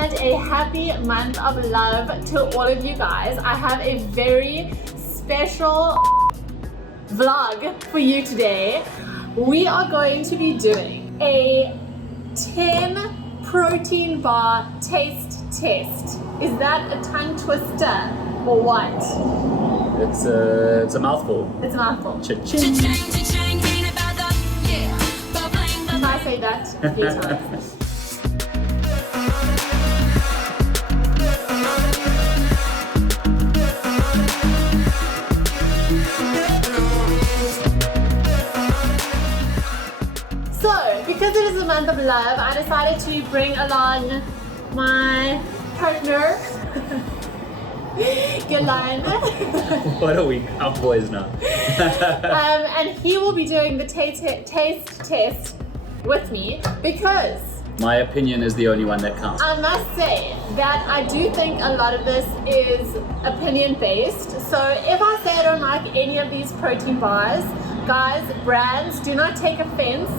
and a happy month of love to all of you guys. I have a very special vlog for you today. We are going to be doing a 10 protein bar taste test. Is that a tongue twister or what? It's a mouthful. It's a mouthful. Cha-ching. Can I say that a few times? So, because it is a month of love, I decided to bring along my partner, Gilan. What are we, cowboys now? And he will be doing the taste test with me because My opinion is the only one that counts. I must say that I do think a lot of this is opinion based. So if I say I don't like any of these protein bars, guys, brands, do not take offense.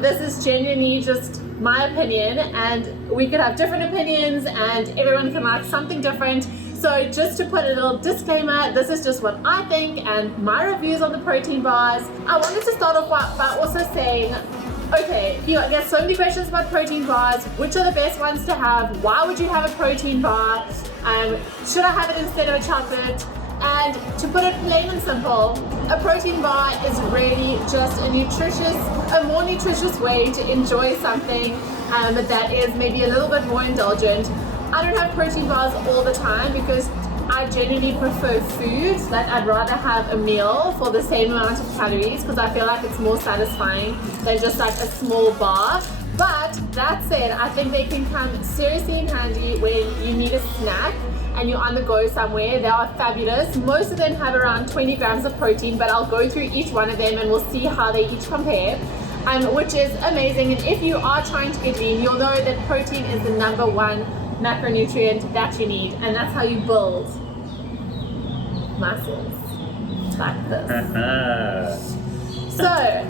This is genuinely just my opinion, and we could have different opinions and everyone can like something different. So just to put a little disclaimer, this is just what I think and my reviews on the protein bars. I wanted to start off by also saying, okay, you get so many questions about protein bars. Which are the best ones to have? Why would you have a protein bar? Should I have it instead of a chocolate? And to put it plain and simple, a protein bar is really just a more nutritious way to enjoy something that is maybe a little bit more indulgent. I don't have protein bars all the time because I genuinely prefer food. Like I'd rather have a meal for the same amount of calories because I feel like it's more satisfying than just like a small bar. But that said, I think they can come seriously in handy when you need a snack and you're on the go somewhere. They are fabulous. Most of them have around 20 grams of protein, but I'll go through each one of them and we'll see how they each compare, which is amazing. And if you are trying to get lean, you'll know that protein is the #1 macronutrient that you need, and that's how you build muscles like this. So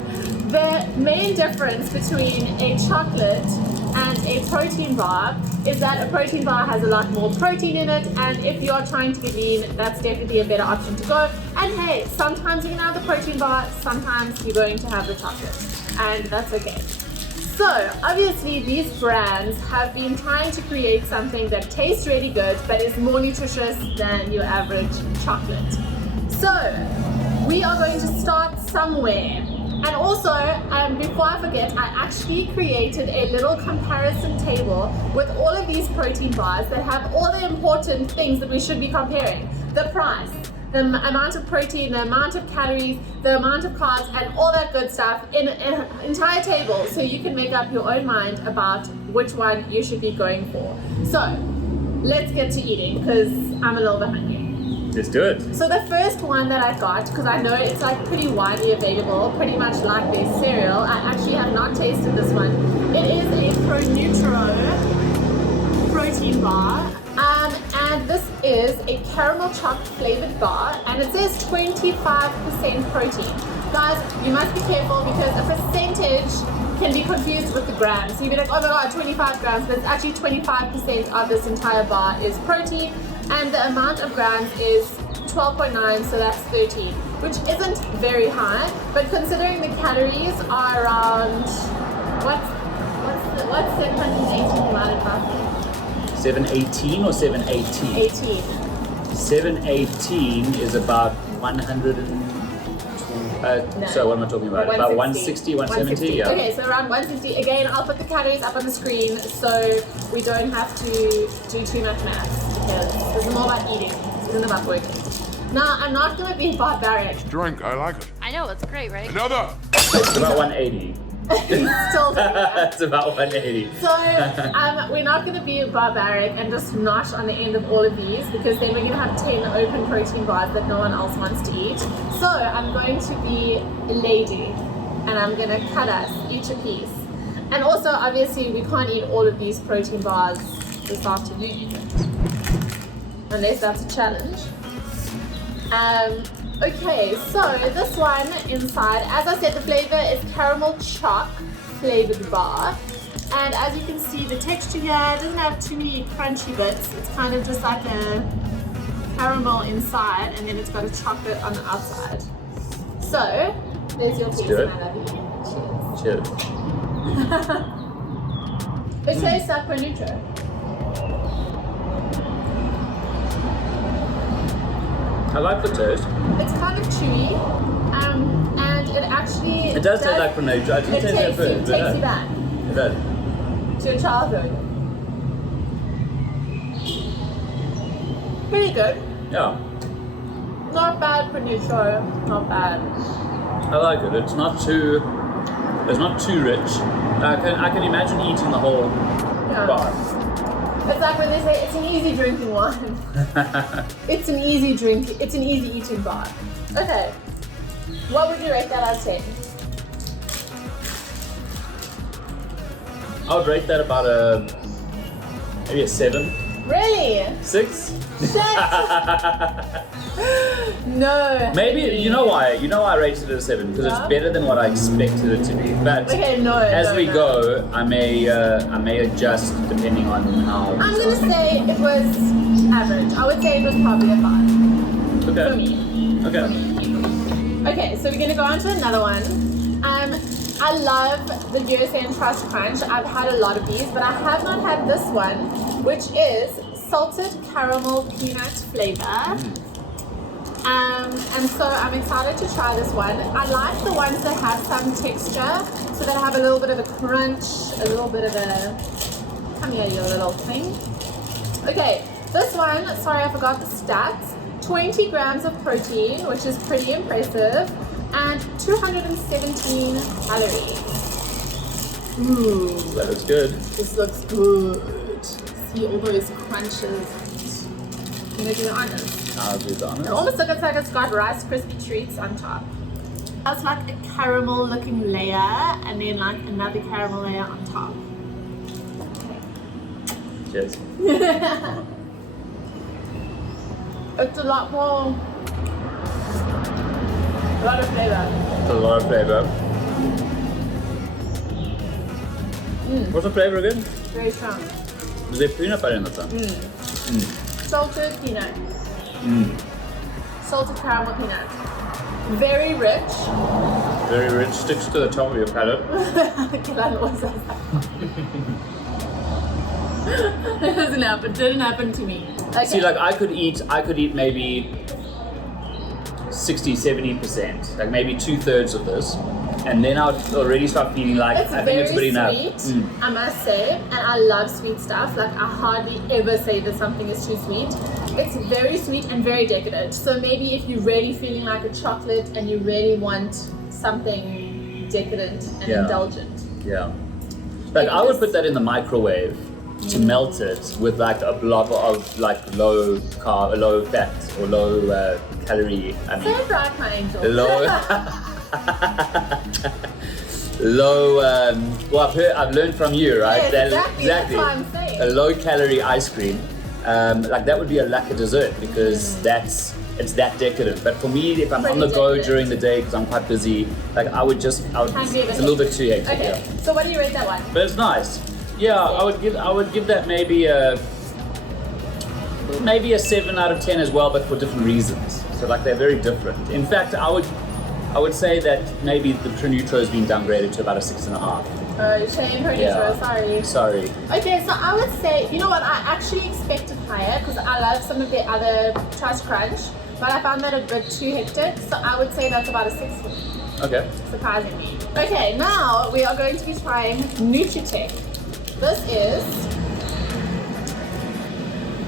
the main difference between a chocolate and a protein bar is that a protein bar has a lot more protein in it, and if you are trying to get lean, that's definitely a better option to go. And hey, sometimes you can have the protein bar, sometimes you're going to have the chocolate, and that's okay. So obviously these brands have been trying to create something that tastes really good but is more nutritious than your average chocolate. So we are going to start somewhere. And also, before I forget, I actually created a little comparison table with all of these protein bars that have all the important things that we should be comparing. The price, the amount of protein, the amount of calories, the amount of carbs, and all that good stuff in an entire table so you can make up your own mind about which one you should be going for. So, let's get to eating because I'm a little bit hungry. Let's do it. So the first one that I got, because I know it's like pretty widely available, pretty much like their cereal, I actually have not tasted this one. It is a ProNutro protein bar. And this is a caramel chocolate flavored bar, and it says 25% protein. Guys, you must be careful because a percentage can be confused with the grams. So you'd be like, oh my god, 25 grams, but it's actually 25% of this entire bar is protein, and the amount of grams is 12.9, so that's 13, which isn't very high, but considering the calories are around, what's 718 divided by 718 or 718? 18. 718 is about 100 and... So what am I talking about? About 160, 170? Yeah. Okay, so around 160. Again, I'll put the calories up on the screen so we don't have to do too much maths because this is more about eating. This isn't about working. Now, I'm not going to be barbaric. Drink, I like it. I know, it's great, right? Another! It's about 180. Still It's about 180. So we're not going to be barbaric and just nosh on the end of all of these because then we're going to have 10 open protein bars that no one else wants to eat. So I'm going to be a lady and I'm going to cut us each a piece. And also obviously we can't eat all of these protein bars this afternoon unless that's a challenge. Okay, so this one inside, as I said, the flavor is caramel choc flavored bar, And as you can see, the texture here doesn't have too many crunchy bits. It's kind of just like a caramel inside, and then it's got a chocolate on the outside. So, there's your piece, my lovey. Cheers. It tastes like panucho. I like the taste. It's kind of chewy, and it actually... It does taste like panucho. I didn't taste that first. It takes you back. It does. To your childhood. Pretty good. Yeah. Not bad panucho, not bad. I like it. It's not too rich. I can imagine eating the whole bar. It's like when they say it's an easy drinking wine. It's an easy drink. It's an easy eating bar. Okay. What would you rate that out of 10? I would rate that about maybe a 7. Really? 6? Shit! No. Maybe, you know why I rated it a 7? Because it's better than what I expected it to be. But as we go, I may adjust depending on how. I'm gonna say it was average. I would say it was probably a 5. Okay. For me. Okay. Okay, so we're gonna go on to another one. I love the USA and Trust Crunch. I've had a lot of these, but I have not had this one, which is salted caramel peanut flavor. And so I'm excited to try this one. I like the ones that have some texture, so that have a little bit of a crunch, a little bit of a, come here you little thing. Okay, this one, sorry I forgot the stats, 20 grams of protein, which is pretty impressive, and 217 calories. Ooh. That looks good. This looks good. See all those crunches. I'm gonna do the honors. I'll do the honors. It almost looks like it's got Rice Krispie treats on top. It's like a caramel looking layer and then like another caramel layer on top. Cheers. It's a lot more, a lot of flavor. It's a lot of flavor. What's the flavor again? Very strong. Is there peanut butter in the front? Salted peanut. Salted caramel peanut. Very rich. Very rich. Sticks to the top of your palate. Gilan always says that. It doesn't happen. It didn't happen to me. Okay. See, like I could eat maybe 60-70%, like maybe 2/3 of this, and then I'll already start feeling like I think it's good enough. It's very sweet, I must say, and I love sweet stuff. Like I hardly ever say that something is too sweet. It's very sweet and very decadent. So maybe if you're really feeling like a chocolate and you really want something decadent and indulgent. Yeah. Like I would put that in the microwave to melt it with like a blob of like low carb, low fat or low calorie. I mean, so bright, my angel. Low. Low. Well, I've learned from you, right? Yes, exactly. That's what I'm saying. A low calorie ice cream, like that would be a lacquer dessert because it's that decadent. But for me, if I'm on the go during the day because I'm quite busy, like I would it's a little bit too hectic. Okay. So what do you rate that one? But it's nice. Yeah, I would give that maybe a 7 out of 10 as well, but for different reasons. So like they're very different. In fact, I would say that maybe the Pronutro has been downgraded to about a 6.5. Oh, shame, Pronutro. Sorry. Okay, so I would say, you know what? I actually expected higher because I love some of the other Trust Crunch, but I found that a bit too hectic. So I would say that's about a 6 for me. Okay. Surprisingly. Okay, now we are going to be trying Nutritech. This is,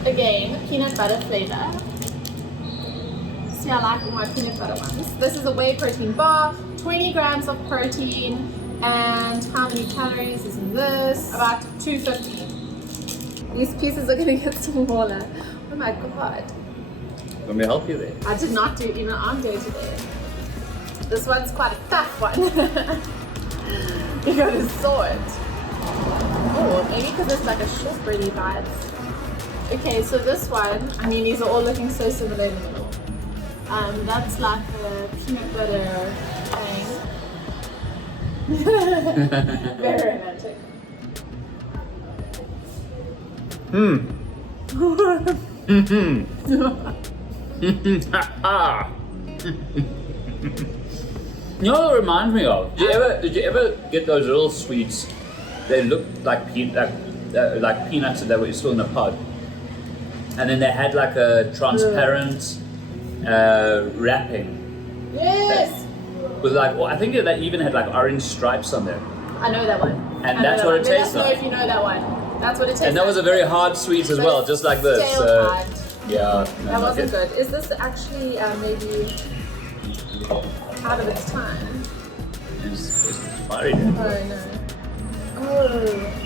again, peanut butter flavor. See, I like all my peanut butter ones. This is a whey protein bar, 20 grams of protein, and how many calories is in this? About 250. These pieces are going to get smaller. Oh my god. Let me help you there. I did not do even arm day today. This one's quite a tough one. You gotta saw it. Oh, maybe because it's like a shortbready vibes. Okay, so this one, I mean, these are all looking so similar in the middle. That's like a peanut butter thing. Very romantic. You know what it reminds me of? Did you ever get those little sweets? They look like peanuts that were still in a pod, and then they had like a transparent wrapping. Yes. With like, I think they even had like orange stripes on there. I know that one. And that's what it tastes like. Let us know like. if you know that one. That's what it tastes like. And that was a very hard sweet as well, just like this. Yeah. That wasn't good. Is this actually maybe out of its time? It's fiery. Oh no. Oh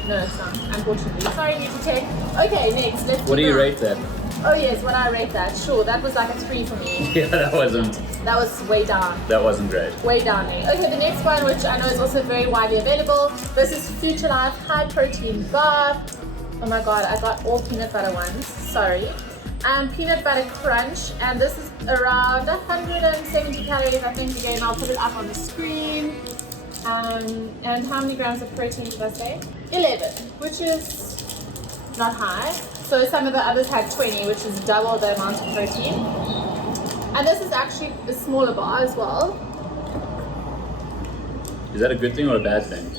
no, it's not. Unfortunately. Sorry, need to check. Okay, next. Let's. What do you rate that? Oh yes, what I rate that. Sure, that was like a 3 for me. Yeah, that wasn't. That was way down. That wasn't great. Way down there. Okay, the next one, which I know is also very widely available. This is Future Life High Protein Bar. Oh my god, I got all peanut butter ones. Sorry. Peanut butter crunch, and this is around 170 calories. I think again I'll put it up on the screen. And how many grams of protein did I say? 11, which is not high. So some of the others had 20, which is double the amount of protein. And this is actually a smaller bar as well. Is that a good thing or a bad thing?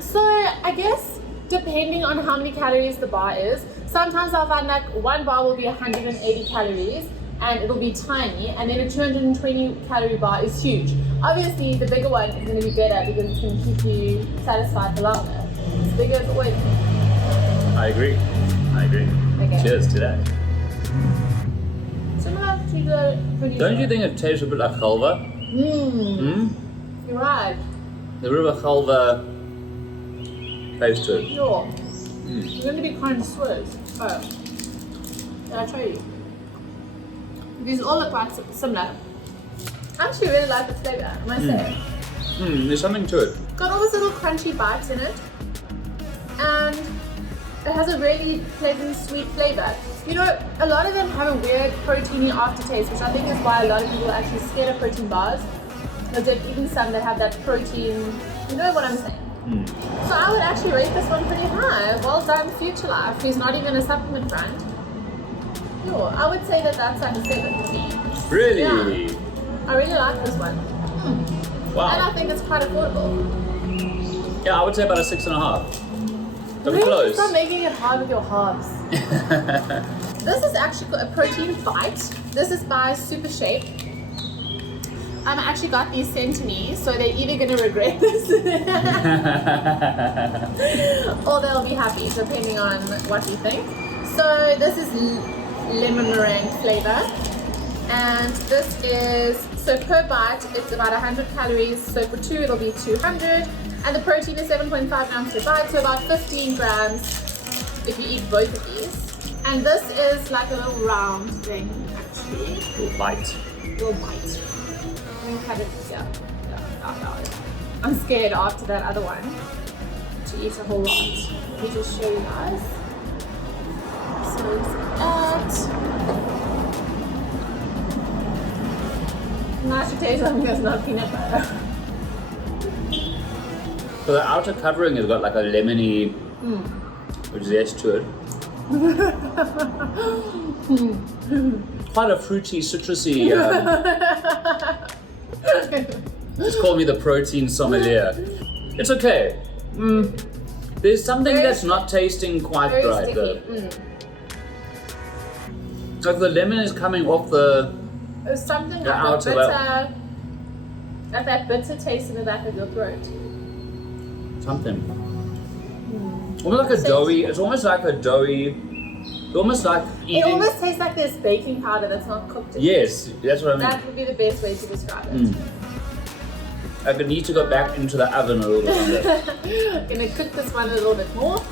So I guess depending on how many calories the bar is, sometimes I'll find like one bar will be 180 calories and it'll be tiny, and then a 220 calorie bar is huge. Obviously the bigger one is going to be better because it's going to keep you satisfied for longer. It's bigger is always. I agree. Okay. Cheers to that. Similar to the producer. Don't you think it tastes a bit like halva? You're right. The bit of a halva taste to it. Sure. You're going to be kind of Swiss. Oh. Did I show you? These all look quite similar. I actually really like its flavour, I must say. There's something to it. Got all these little crunchy bites in it. And it has a really pleasant, sweet flavour. You know, a lot of them have a weird proteiny aftertaste, which I think is why a lot of people are actually scared of protein bars. Because there's even some that have that protein, you know what I'm saying? So I would actually rate this one pretty high. Well done, Future Life, who's not even a supplement brand. No, I would say that that's like a 7 for me. Really? Yeah. I really like this one. Wow. And I think it's quite affordable. Yeah, I would say about a 6.5. Very Really? close. Stop making it hard with your halves. This is actually a protein bite. This is by Super Shape. I actually got these sent to me, so they're either going to regret this or they'll be happy, depending on what you think. So this is lemon meringue flavor, and this is, so per bite it's about 100 calories, so for 2 it'll be 200, and the protein is 7.5 grams per bite, so about 15 grams if you eat both of these. And this is like a little round thing, actually. Little bite. Little bite. I'm gonna cut it, yeah. I'm scared after that other one to eat a whole lot. Let me just show you guys. So it's that. Nice to taste something that's not peanut butter. So the outer covering has got like a lemony zest to it. Quite a fruity, citrusy. Just call me the protein sommelier. It's okay. There's something that's not tasting quite right though. Like the lemon is coming off the. There's something the like outer that bitter taste in the back of your throat. Something. Almost like a doughy. It's almost like a doughy. Almost like eating. It almost tastes like there's baking powder that's not cooked. Yes, that's what I mean. That would be the best way to describe it. I could need to go back into the oven a little bit on that. Gonna cook this one a little bit more.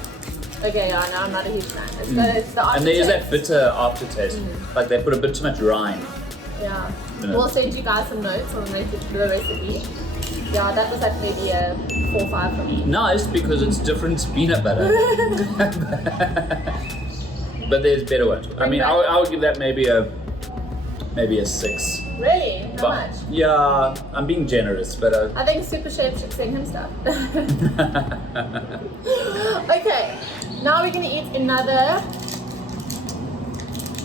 Okay, yeah, no, I'm not a huge fan. It's the aftertaste. And there is that bitter aftertaste. Like they put a bit too much rind. Yeah. You know. We'll send you guys some notes on the recipe. Yeah, that was like maybe a 4 or 5 for me. Nice because it's different to peanut butter. But there's better ones. I mean, I would give that maybe a 6. Really? How much? Yeah, I'm being generous, but I think Super Chef should send him stuff. Okay, now we're gonna eat another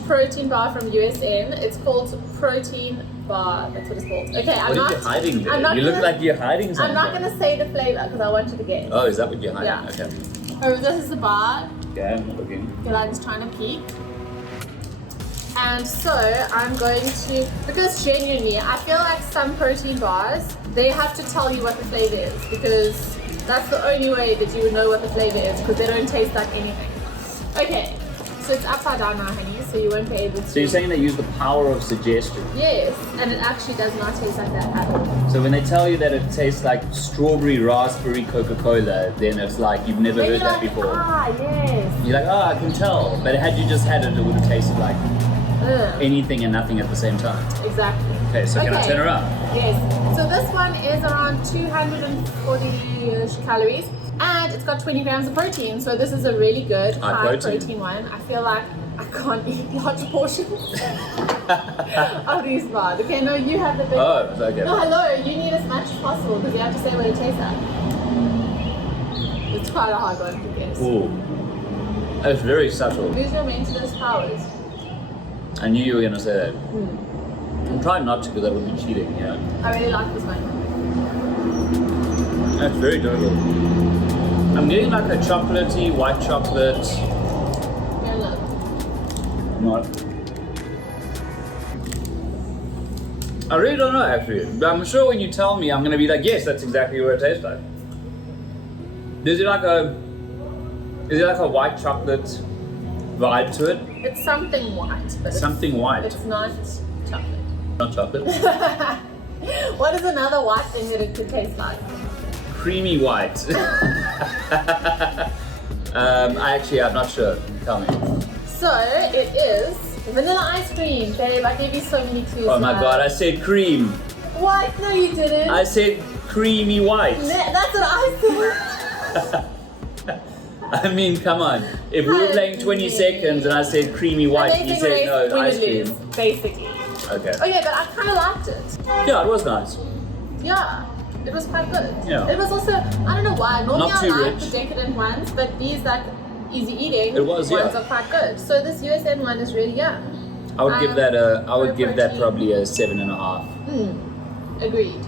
protein bar from USN. It's called Protein Bar. That's what it's called. Okay, What are you hiding there? You look like you're hiding something. I'm not going to say the flavor because I want you to guess. Oh, is that what you're hiding? Yeah. Okay. Oh, this is the bar. Okay, I'm looking. Gilan's trying to peek. And so I'm going to, because genuinely, I feel like some protein bars, they have to tell you what the flavor is because that's the only way that you would know what the flavor is because they don't taste like anything. Okay, so it's upside down now, honey, so you won't be able to. So you're saying they use the power of suggestion? Yes, and it actually does not taste like that at all. So when they tell you that it tastes like strawberry raspberry Coca-Cola, then it's like you've never heard that before. Ah, yes. You're like, oh, I can tell. But had you just had it, it would have tasted like anything and nothing at the same time. Exactly. Okay, so can I turn around? Yes. So this one is around 240-ish calories and it's got 20 grams of protein. So this is a really good high protein one. I feel like I can't eat large portions of these bars. Okay, no, you have the big. Oh, okay. No, hello, you need as much as possible because you have to say what it tastes like. It's quite a hard one to guess. Ooh. It's very subtle. Use your maintenance powers. I knew you were going to say that. I'm trying not to because that would be cheating, yeah. I really like this one. That's very difficult. I'm getting like a chocolatey, white chocolate. Yeah, look. Not. I really don't know actually. But I'm sure when you tell me, I'm going to be like, yes, that's exactly what it tastes like. Is it like a white chocolate vibe to it? It's something white, but Something white. It's not chocolate. Not chocolate. What is another white thing that it could taste like? Creamy white. I'm not sure. Tell me. So it is vanilla ice cream, babe. I gave you so many clues. Oh my god, I said cream. What? No, you didn't. I said creamy white. That's what I said. I mean, come on. If we were playing 20 seconds and I said creamy white and you said no, ice cream. Basically. Okay. Okay, but I kind of liked it. Yeah, it was nice. Yeah, it was quite good. Yeah. It was also, I don't know why, normally Not I too like rich. the decadent ones, but these like easy eating ones are quite good. So this USN one is really yum. I would give that probably a 7.5. Agreed.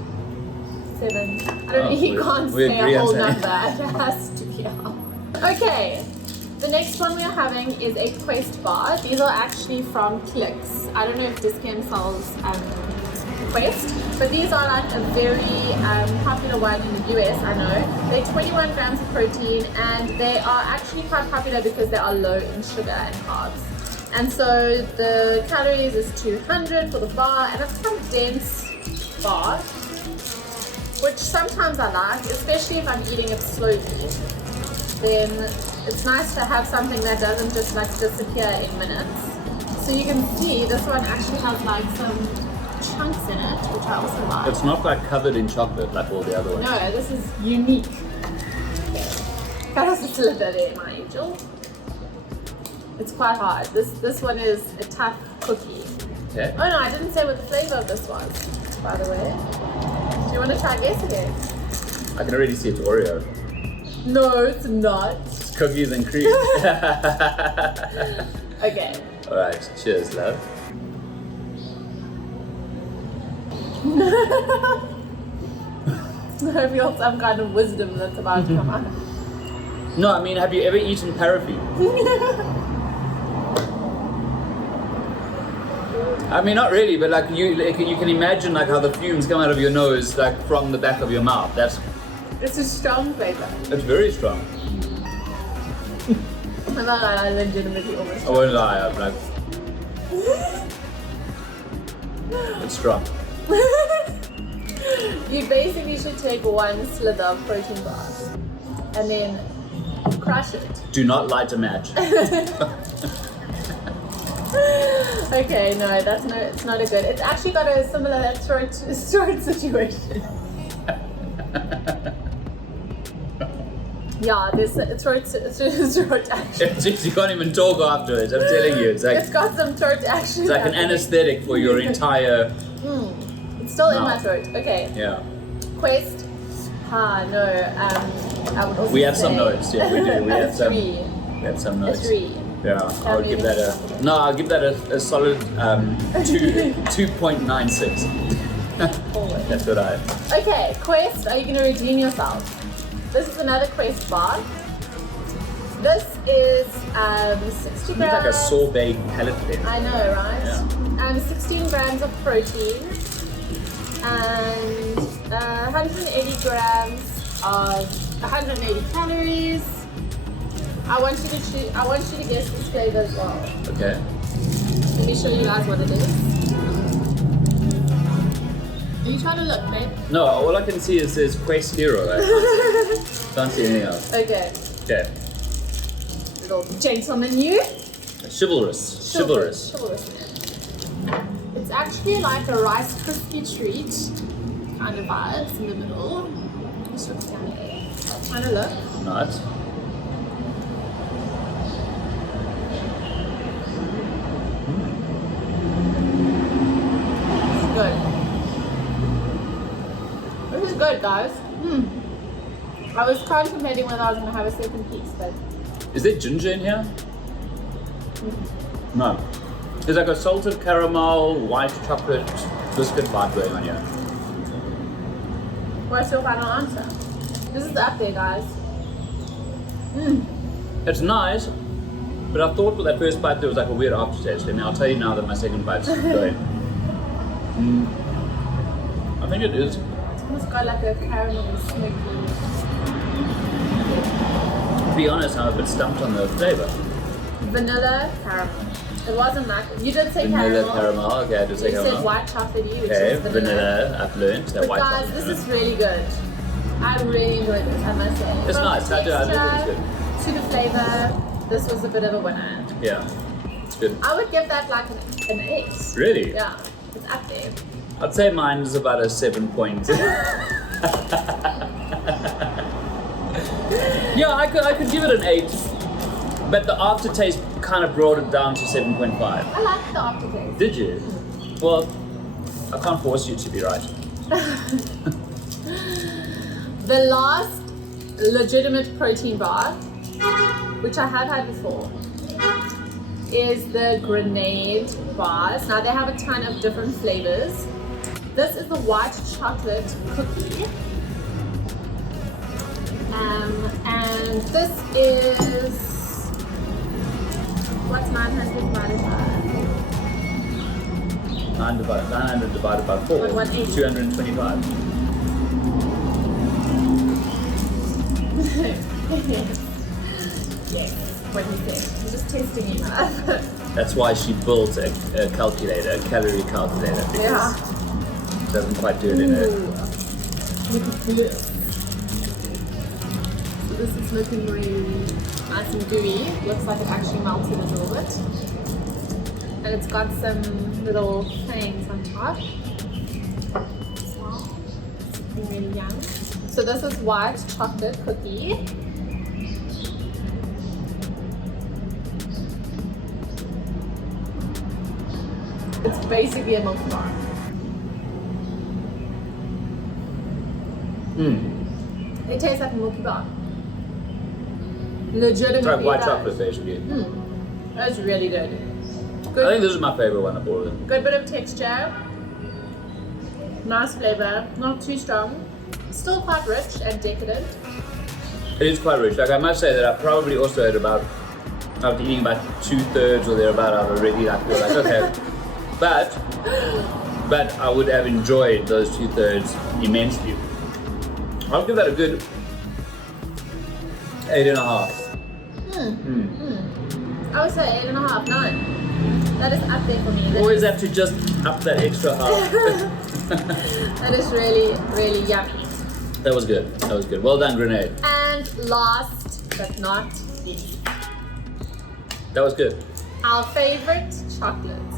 7. I don't know, he can't we say agree a on whole that. number. It has to be up. Okay. The next one we are having is a Quest bar. These are actually from Clicks. I don't know if Dischem sells Quest, but these are like a very popular one in the US, I know. They're 21 grams of protein and they are actually quite popular because they are low in sugar and carbs. And so the calories is 200 for the bar and it's quite a dense bar, which sometimes I like, especially if I'm eating it slowly. Then it's nice to have something that doesn't just like disappear in minutes. So you can see this one actually has like some chunks in it, which I also like. It's not like covered in chocolate like all the other ones. No, this is unique. Can I just slip that in, my angel? It's quite hard. This one is a tough cookie. Okay. Oh no, I didn't say what the flavor of this was, by the way. Do you want to try guess again? I can already see it's Oreo. No, it's not. It's cookies and cream. Okay. Alright, cheers, love. I feel some kind of wisdom that's about to come out. No, I mean, have you ever eaten paraffin? I mean, not really, but like you can imagine like how the fumes come out of your nose, like from the back of your mouth. It's a strong flavor. It's very strong. I'm not lying, I legitimately almost. I won't lie, I'm like, it's strong. You basically should take one slither of protein bars and then crush it. Do not light a match. Okay, no, it's not a good. It's actually got a similar throat situation. Yeah, this throat action. You can't even talk afterwards, I'm telling you. It's like, It's got some throat action. it's like an anesthetic for your entire... It's still in mouth. my throat. Okay. Yeah. Quest. No. I would also We have some say- notes, yeah, we do. We have some, three. we have some A notes. 3. Yeah, I would give that I'll give that a solid 2.96. That's what I. Okay, Quest, are you going to redeem yourself? This is another Quest bar. This is 60 grams. It's like a sorbet pellet blend. I know, right? Yeah. 16 grams of protein and 180 grams of 180 calories. I want you to guess this flavor as well. Okay. Let me show you guys what it is. Are you trying to look, babe? No, all I can see is says Quest Hero. Can't see anything else. Okay. Okay. Little gentleman you. Chivalrous. Chivalrous man. It's actually like a Rice Krispie treat kind of vibes in the middle. This looks yummy. Trying to look. Nice. Good. This is good, guys. I was contemplating whether I was going to have a second piece, but... Is there ginger in here? No. There's like a salted caramel, white chocolate biscuit vibe going on here. What's your final answer? This is up there, guys. It's nice, but I thought with that first bite there was like a weird aftertaste. And I'll tell you now that my second bite's going. I think it is. It's almost got like a caramel smoky. To be honest, I'm a bit stumped on the flavour. Vanilla caramel. It wasn't like you did say Vanilla caramel. Okay, I did say You caramel. said white chocolatey, which Okay, is vanilla. I've learned that But white guys, chocolate. this is really good. I really enjoyed this, I must say. It's From nice. the I do think it's texture good. to the flavour, this was a bit of a winner. Yeah, it's good. I would give that like an 8. Really? Yeah, it's up there. I'd say mine is about a 7 point. Yeah, I could give it an 8, but the aftertaste kind of brought it down to 7.5. I like the aftertaste. Did you? Well, I can't force you to be right. The last legitimate protein bar, which I have had before, is the grenade bars. Now they have a ton of different flavors. This is the white chocolate cookie. And this is, what's 900 divided by? 900 divided by 4, 180. 225. Yes, what he said. I'm just testing him out. That's why she built a calculator, a calorie calculator, because Yeah. it doesn't quite do it in her. Look at this. So this is looking really nice and gooey. Looks like it actually melted a little bit. And it's got some little things on top. Wow. It's looking really young. So this is white chocolate cookie. It's basically a milk bar. It tastes like a milky bar. Legitimately. It's like white does. chocolate, basically. That's really good. I think this is my favorite one of all of them. Good bit of texture. Nice flavor. Not too strong. Still quite rich and decadent. It is quite rich. Like I must say that I probably also had about, after eating about 2/3 or thereabout, I've already like feel like okay. But I would have enjoyed those 2/3 immensely. I'll give that a good 8.5. I would say 8.5, 9. That is up there for me. Always have to just up that extra half. That is really, really yummy. That was good. That was good. Well done, Grenade. And last but not least, That was good. our favorite chocolate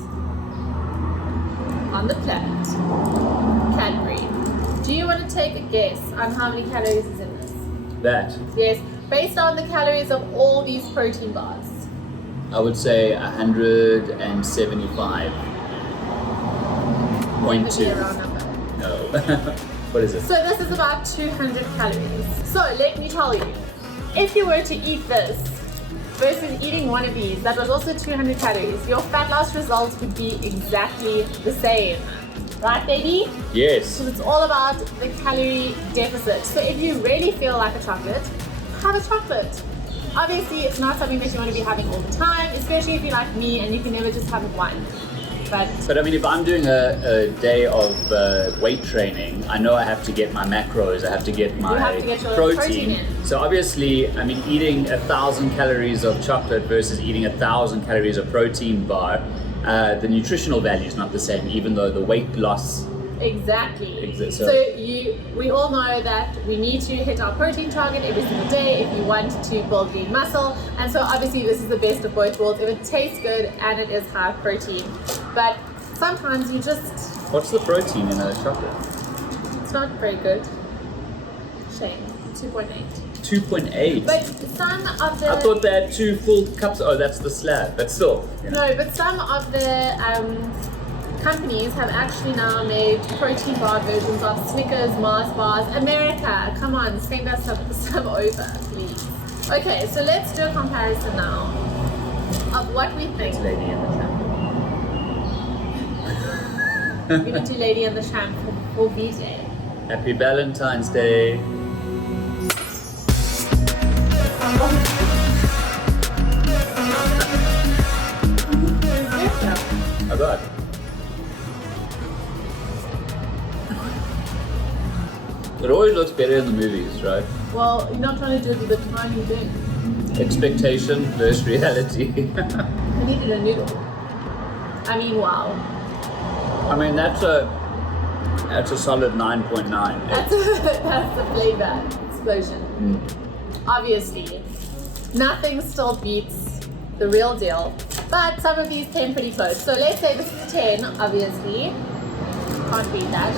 on the planet, Cadbury. Do you want to take a guess on how many calories is in this? That. Yes, based on the calories of all these protein bars. I would say 175.2. Maybe a round number. No. What is it? So this is about 200 calories. So let me tell you, if you were to eat this versus eating one of these that was also 200 calories, your fat loss results would be exactly the same. Right, baby? Yes. So it's all about the calorie deficit. So if you really feel like a chocolate, have a chocolate. Obviously, it's not something that you want to be having all the time, especially if you're like me and you can never just have one. But I mean, if I'm doing a day of weight training, I know I have to get my macros, I have to get my your protein. in. So obviously, I mean, eating 1,000 calories of chocolate versus eating 1,000 calories of protein bar, the nutritional value is not the same, even though the weight loss. Exactly. So we all know that we need to hit our protein target every single day if you want to build lean muscle. And so obviously this is the best of both worlds. If it tastes good and it is high protein. But sometimes you just... What's the protein in a chocolate? It's not very good. Shame. 2.8. 2.8? But some of the... I thought they had 2 full cups. Oh, that's the slab. But still. Yeah. No, but some of the... companies have actually now made protein bar versions of Snickers, Mars bars. America, come on, send us some over, please. Okay, so let's do a comparison now of what we think. Lady in the Tramp. We're going to Lady and the Tramp for VJ. Happy Valentine's Day. I got it. It always looks better in the movies, right? Well, you're not trying to do it with a tiny thing. Expectation versus reality. I needed a noodle. I mean, wow. I mean, that's a solid 9.9. That's the flavor explosion. Obviously, nothing still beats the real deal. But some of these came pretty close. So let's say this is 10, obviously. Can't beat that.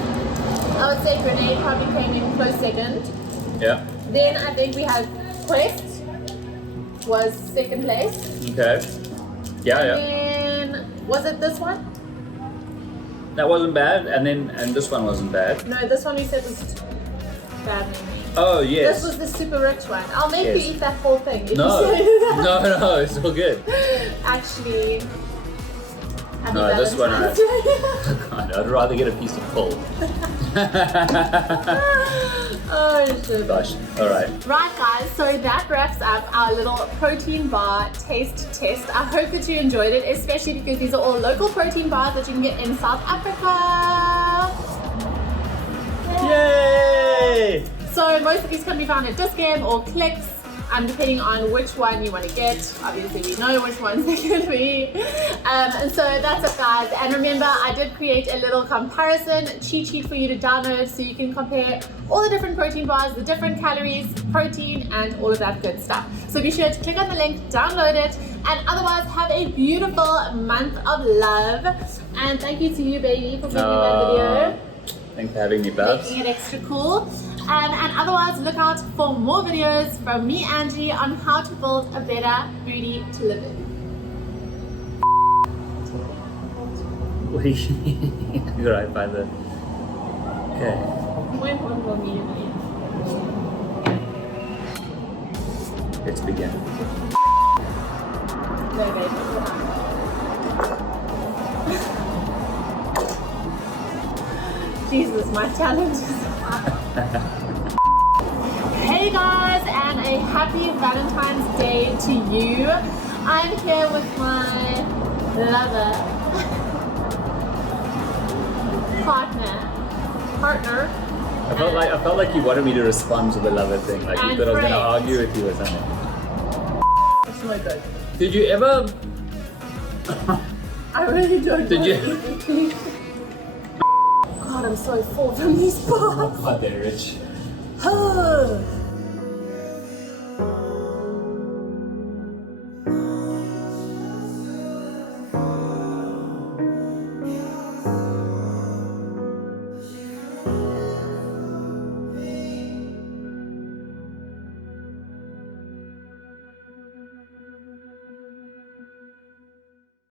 I would say Grenade probably came in close second. Yeah. Then I think we had Quest was second place. Okay. Yeah, And yeah. then was it this one? That wasn't bad, and this one wasn't bad. No, this one we said was bad memory. Oh yes. This was the super rich one. I'll make Yes. you eat that whole thing. If No, you say that. no, it's all good. Actually. Happy No, this one Valentine's Day. God, I'd rather get a piece of coal. Oh shit. Gosh. All right. Right guys, so that wraps up our little protein bar taste test. I hope that you enjoyed it, especially because these are all local protein bars that you can get in South Africa. Yay! So most of these can be found at Dischem or Clicks, depending on which one you want to get. Obviously we know which ones they're going to be. And so that's it guys. And remember, I did create a little comparison cheat sheet for you to download so you can compare all the different protein bars, the different calories, protein, and all of that good stuff. So be sure to click on the link, download it, and otherwise have a beautiful month of love. And thank you to you, baby, for making that video. Thanks for having me, Babs. Making it extra cool. And otherwise, look out for more videos from me, Angie, on how to build a better booty to live in. What do you mean? You're right by the... Okay. When one will immediately. Let's begin. No, babe. Jesus, my talent is Hey guys, and a happy Valentine's Day to you. I'm here with my lover, partner. I felt like you wanted me to respond to the lover thing, like you thought I was going to argue with you or something. It's no good. Did you ever? I really don't Did know. you? God, I'm so full from these bars. God, they're rich. Oh.